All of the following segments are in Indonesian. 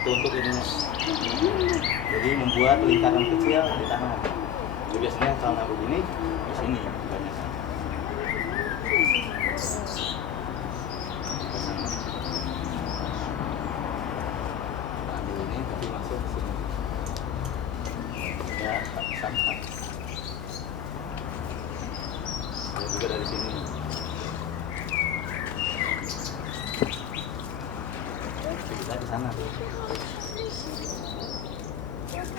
Itu untuk ininya. Jadi membuat lingkaran kecil di tangan. Jadi biasanya celana begini di sini banyak. Ini tapi masuk ke sini. Ya, sama. Ya, juga dari sini. Bisa di sana tuh.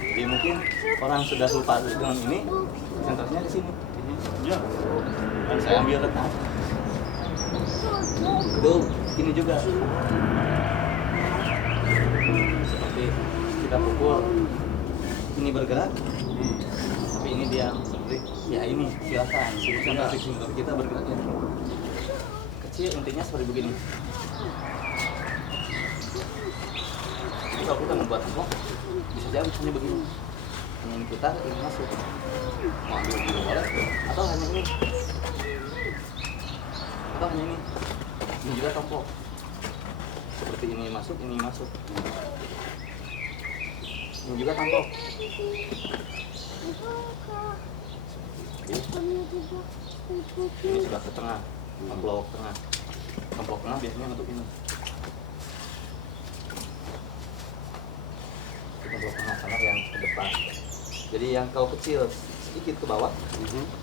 Jadi mungkin orang sudah lupa dengan ini, senternya di sini. Ya. Dan saya ambil letak. Tuh, ini juga. Seperti kita pukul, ini bergerak, tapi ini diam. Seperti ya ini silakan. Sensasi kita bergeraknya kecil, intinya seperti begini. Jadi kalau kita membuat vlog, bisa jadi misalnya begini, hanya ini putar, ini masuk, mau ambil dulu boleh, atau hanya ini, ini juga tombol, seperti ini masuk, ini juga tombol. Ini sudah ke tengah, tombol tengah biasanya untuk ini. Tombol tengah sama yang ke depan. Jadi yang kalau kecil sedikit ke bawah.